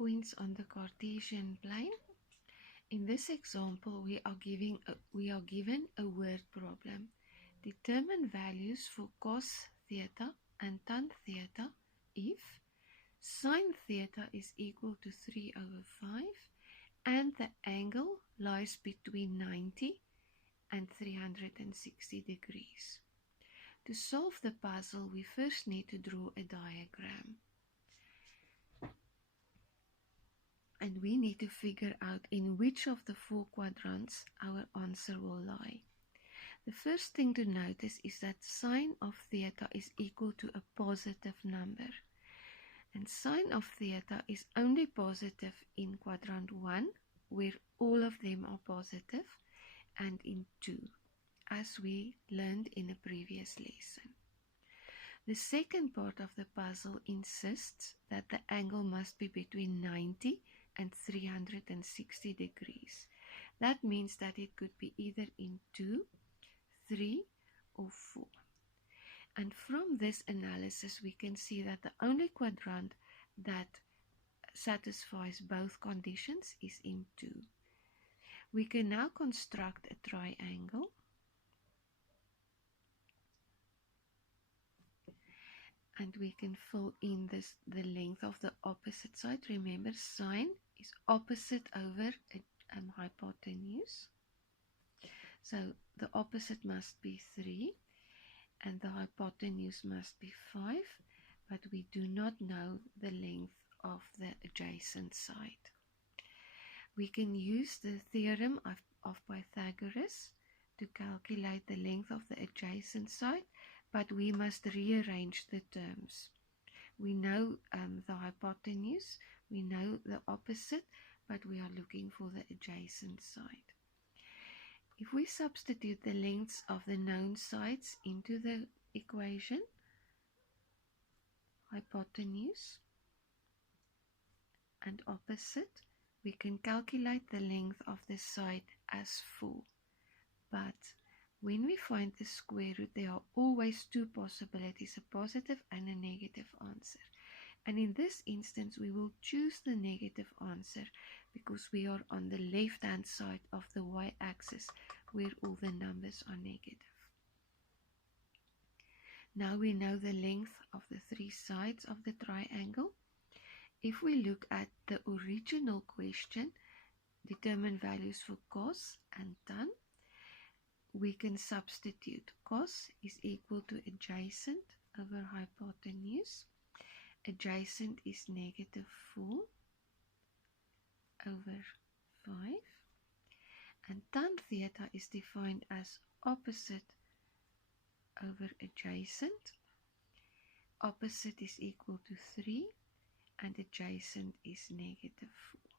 points on the Cartesian plane. In this example, we are given a word problem. Determine values for cos theta and tan theta if sin theta is equal to 3 over 5 and the angle lies between 90 and 360 degrees. To solve the puzzle, we first need to draw a diagram. And we need to figure out in which of the 4 quadrants our answer will lie. The first thing to notice is that sine of theta is equal to a positive number. And sine of theta is only positive in quadrant 1, where all of them are positive, and in 2, as we learned in a previous lesson. The second part of the puzzle insists that the angle must be between 90 and 360 degrees. That means that it could be either in 2, 3, or 4. And from this analysis, we can see that the only quadrant that satisfies both conditions is in 2. We can now construct a triangle. And we can fill in the length of the opposite side. Remember, sine is opposite over hypotenuse. So the opposite must be 3. And the hypotenuse must be 5, but we do not know the length of the adjacent side. We can use the theorem of Pythagoras to calculate the length of the adjacent side, but we must rearrange the terms. We know the hypotenuse, we know the opposite, but we are looking for the adjacent side. If we substitute the lengths of the known sides into the equation, hypotenuse and opposite, we can calculate the length of the side as 4. But when we find the square root, there are always 2 possibilities, a positive and a negative answer. And in this instance, we will choose the negative answer because we are on the left-hand side of the y-axis where all the numbers are negative. Now we know the length of the 3 sides of the triangle. If we look at the original question, determine values for cos and tan, we can substitute. Cos is equal to adjacent over hypotenuse. Adjacent is negative 4 over 5. And tan theta is defined as opposite over adjacent. Opposite is equal to 3 and adjacent is negative 4.